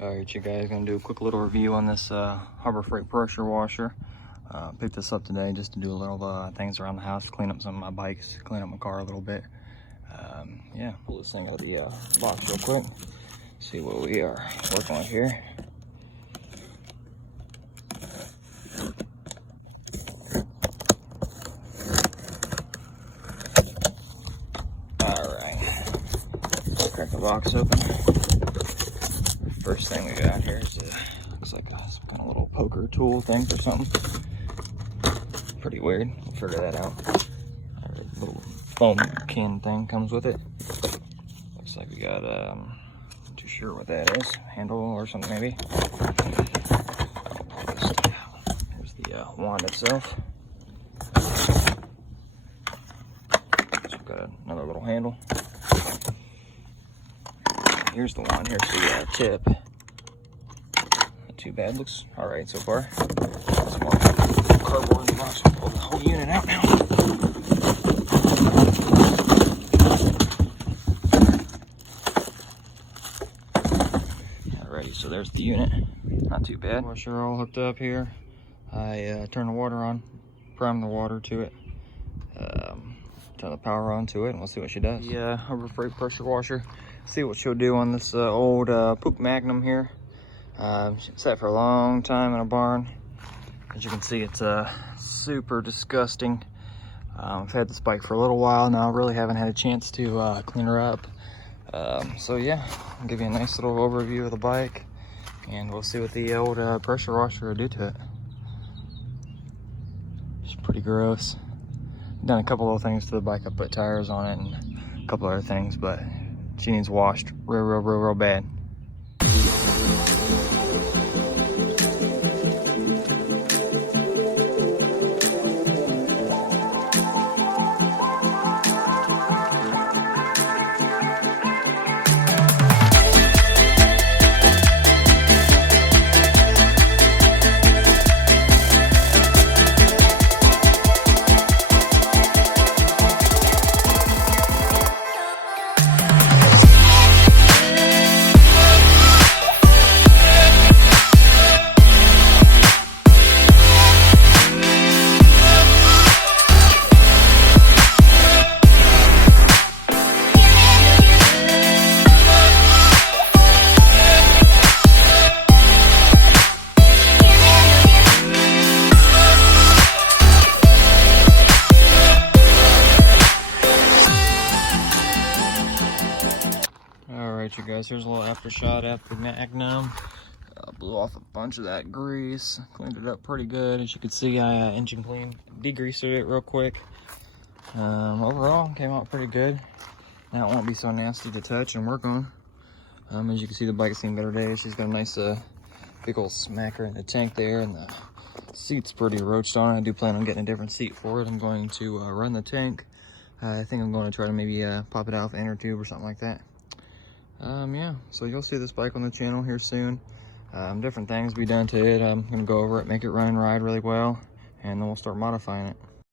Alright, you guys, gonna do a quick little review on this Harbor Freight pressure washer. Picked this up today just to do a little things around the house, clean up some of my bikes, clean up my car a little bit. Yeah, pull this thing out of the box real quick, see what we are working with here. Alright, crack the box open. First thing we got here is looks like some kind of little poker tool thing or something. Pretty weird. We'll figure that out. A little foam can thing comes with it. Looks like we got not too sure what that is. Handle or something maybe. Here's the wand itself. So we've got another little handle. Here's the wand. Here's the tip. Not too bad. Looks all right so far. Some more cardboard in the box. Pull the whole unit out now. Alrighty, so there's the unit. Not too bad. Washer all hooked up here. I turn the water on, prime the water to it, turn the power on to it, and we'll see what she does. The Harbor Freight pressure washer. See what she'll do on this old Puch Magnum here. She sat for a long time in a barn. As you can see, it's super disgusting. I've had this bike for a little while now. I really haven't had a chance to clean her up. So yeah, I'll give you a nice little overview of the bike, and we'll see what the old pressure washer will do to it. It's pretty gross. Done a couple of things to the bike. I put tires on it and a couple other things, but she needs washed real bad. Alright, you guys, here's a little after shot after Magnum. Blew off a bunch of that grease, cleaned it up pretty good. As you can see, I engine cleaned, degreased it real quick. Overall, came out pretty good. Now it won't be so nasty to touch and work on. As you can see, the bike's seen better days. She's got a nice big old smacker in the tank there, and the seat's pretty roached on. I do plan on getting a different seat for it. I'm going to run the tank. I think I'm going to try to maybe pop it out with an inner tube or something like that. Yeah, so you'll see this bike on the channel here soon. Different things be done to it. I'm gonna go over it, make it run and ride really well, and then we'll start modifying it.